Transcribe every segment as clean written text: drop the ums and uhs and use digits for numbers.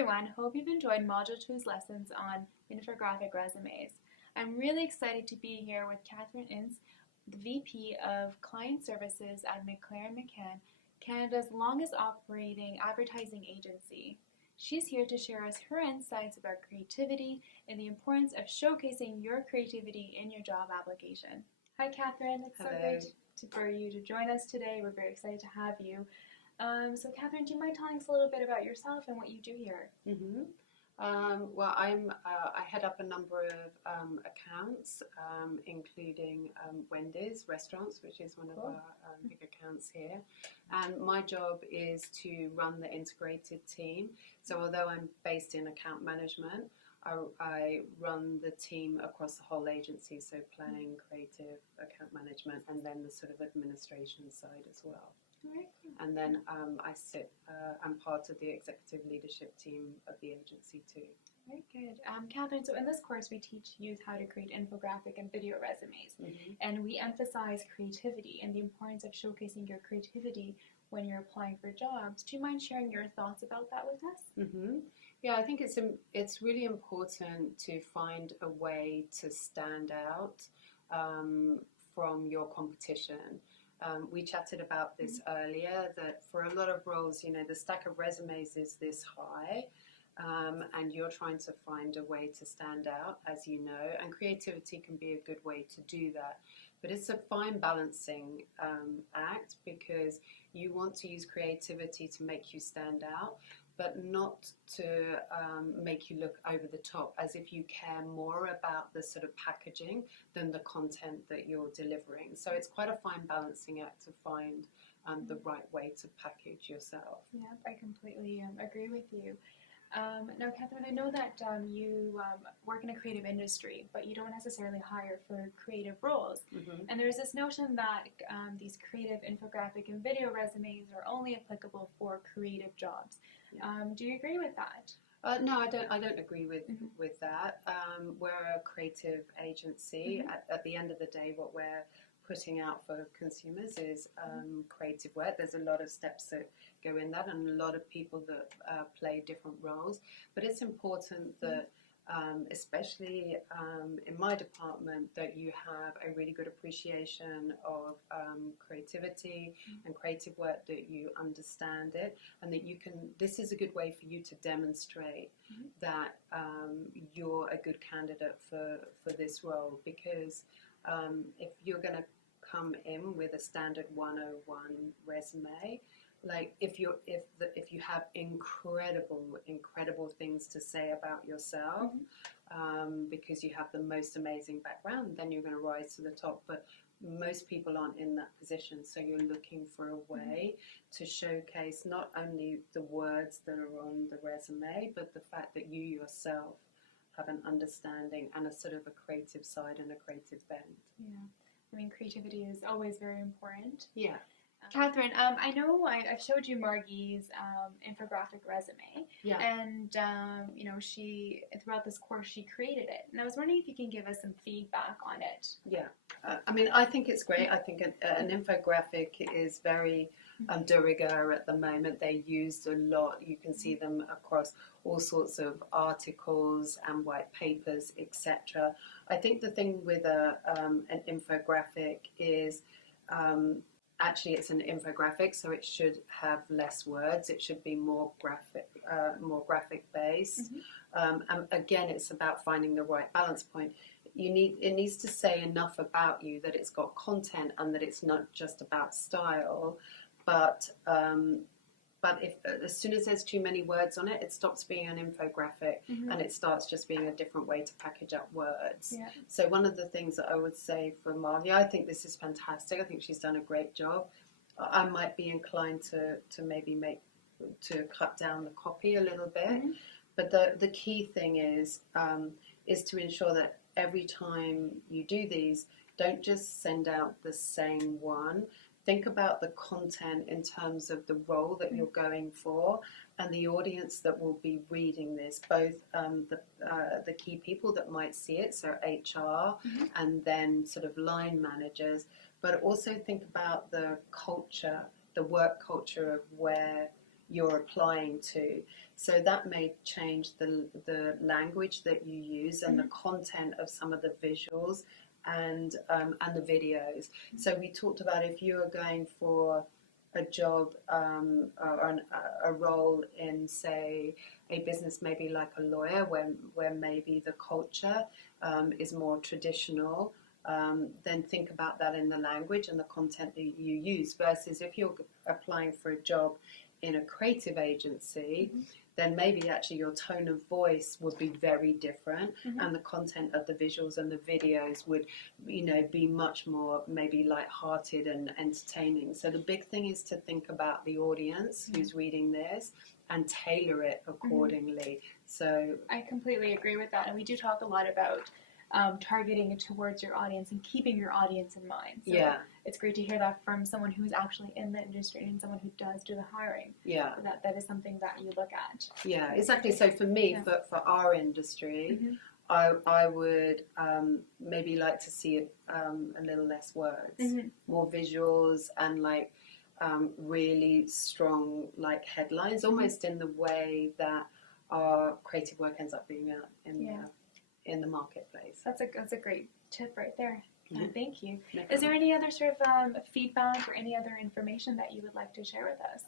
everyone, hope you've enjoyed Module 2's lessons on Infographic Resumes. I'm really excited to be here with Catherine Ince, the VP of Client Services at McLaren McCann, Canada's longest operating advertising agency. She's here to share us her insights about creativity and the importance of showcasing your creativity in your job application. Hi Catherine, it's so great for you to join us today. We're very excited to have you. So Catherine, do you mind telling us a little bit about yourself and what you do here? Well, I head up a number of accounts, including Wendy's restaurants, which is one of our big accounts here. And my job is to run the integrated team. So although I'm based in account management, I run the team across the whole agency, so planning, creative, account management, and then the sort of administration side as well. Right. And then I'm part of the executive leadership team of the agency too. Very good. Catherine, so in this course we teach youth how to create infographic and video resumes. And we emphasize creativity and the importance of showcasing your creativity when you're applying for jobs. Do you mind sharing your thoughts about that with us? Yeah, I think it's really important to find a way to stand out from your competition. We chatted about this earlier, that for a lot of roles, you know, the stack of resumes is this high, and you're trying to find a way to stand out, as you know, and creativity can be a good way to do that. But it's a fine balancing act, because you want to use creativity to make you stand out, but not to make you look over the top, as if you care more about the sort of packaging than the content that you're delivering. So it's quite a fine balancing act to find the right way to package yourself. Yeah, I completely agree with you. Now, Catherine, I know that you work in a creative industry, but you don't necessarily hire for creative roles. And there's this notion that these creative infographic and video resumes are only applicable for creative jobs. Do you agree with that? No, I don't agree with that. We're a creative agency. At the end of the day, what we're putting out for consumers is creative work. There's a lot of steps that go in that, and a lot of people that play different roles. But it's important that, especially in my department, that you have a really good appreciation of creativity and creative work, that you understand it, and that you can, this is a good way for you to demonstrate that you're a good candidate for this role. Because if you're going to come in with a standard 101 resume, like if you have incredible things to say about yourself, because you have the most amazing background, then you're going to rise to the top. But most people aren't in that position, so you're looking for a way to showcase not only the words that are on the resume, but the fact that you yourself have an understanding and a sort of a creative side and a creative bent. Yeah, I mean, creativity is always very important. Yeah. Catherine, I know I've showed you Margies' infographic resume, and you know, she, throughout this course, she created it, and I was wondering if you can give us some feedback on it. Yeah, I mean, I think it's great. I think an infographic is very de rigueur at the moment. They're used a lot. You can see them across all sorts of articles and white papers, etc. I think the thing with an infographic is, actually, it's an infographic, so it should have less words. It should be more graphic based. And again, it's about finding the right balance point. It needs to say enough about you that it's got content and that it's not just about style. But if as soon as there's too many words on it, it stops being an infographic and it starts just being a different way to package up words. Yeah. So one of the things that I would say for Margie, I think this is fantastic. I think she's done a great job. I might be inclined to maybe cut down the copy a little bit. But the key thing is to ensure that every time you do these, don't just send out the same one. Think about the content in terms of the role that you're going for and the audience that will be reading this, both the key people that might see it, so HR, and then sort of line managers, but also think about the culture, the work culture of where you're applying to. So that may change the language that you use and the content of some of the visuals and the videos. So we talked about if you are going for a job or a role in, say, a business maybe like a lawyer, where maybe the culture is more traditional, then think about that in the language and the content that you use. Versus if you're applying for a job in a creative agency, then maybe actually your tone of voice would be very different, and the content of the visuals and the videos would, be much more maybe light-hearted and entertaining. So the big thing is to think about the audience who's reading this and tailor it accordingly. So I completely agree with that, and we do talk a lot about targeting it towards your audience and keeping your audience in mind. So it's great to hear that from someone who's actually in the industry and someone who does do the hiring. Yeah. So that is something that you look at. Yeah, exactly. So for me, for our industry, I would maybe like to see it a little less words, more visuals, and like really strong like headlines, almost in the way that our creative work ends up being out in the marketplace. That's a great tip right there. Thank you. Is there any other sort of feedback or any other information that you would like to share with us?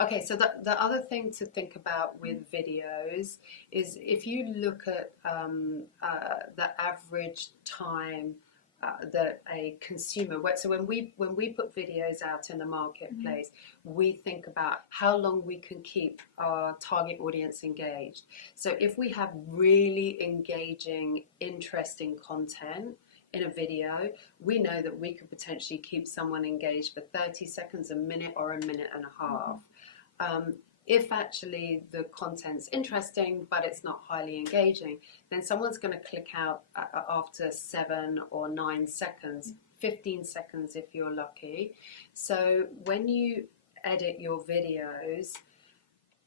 Okay. So the other thing to think about with videos is if you look at the average time that a consumer. So when we put videos out in the marketplace, we think about how long we can keep our target audience engaged. So if we have really engaging, interesting content in a video, we know that we could potentially keep someone engaged for 30 seconds, a minute, or a minute and a half. If actually the content's interesting but it's not highly engaging, then someone's going to click out after 7 or 9 seconds, 15 seconds if you're lucky. So when you edit your videos,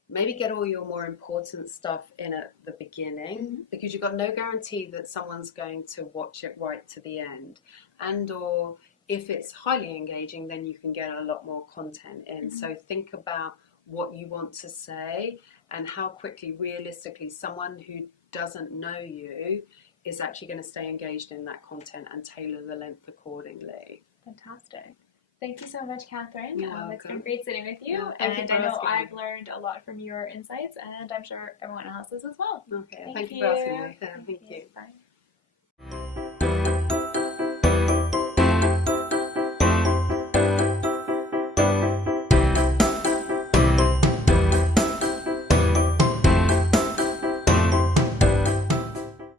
maybe get all your more important stuff in at the beginning, because you've got no guarantee that someone's going to watch it right to the end. And or if it's highly engaging, then you can get a lot more content in. So think about what you want to say and how quickly, realistically, someone who doesn't know you is actually going to stay engaged in that content, and tailor the length accordingly. Fantastic. Thank you so much, Catherine. You're welcome. It's been great sitting with you. Thank you and for I know asking I've me. learned a lot from your insights, and I'm sure everyone else has as well. Okay, thank you for asking me. Thank you. Bye.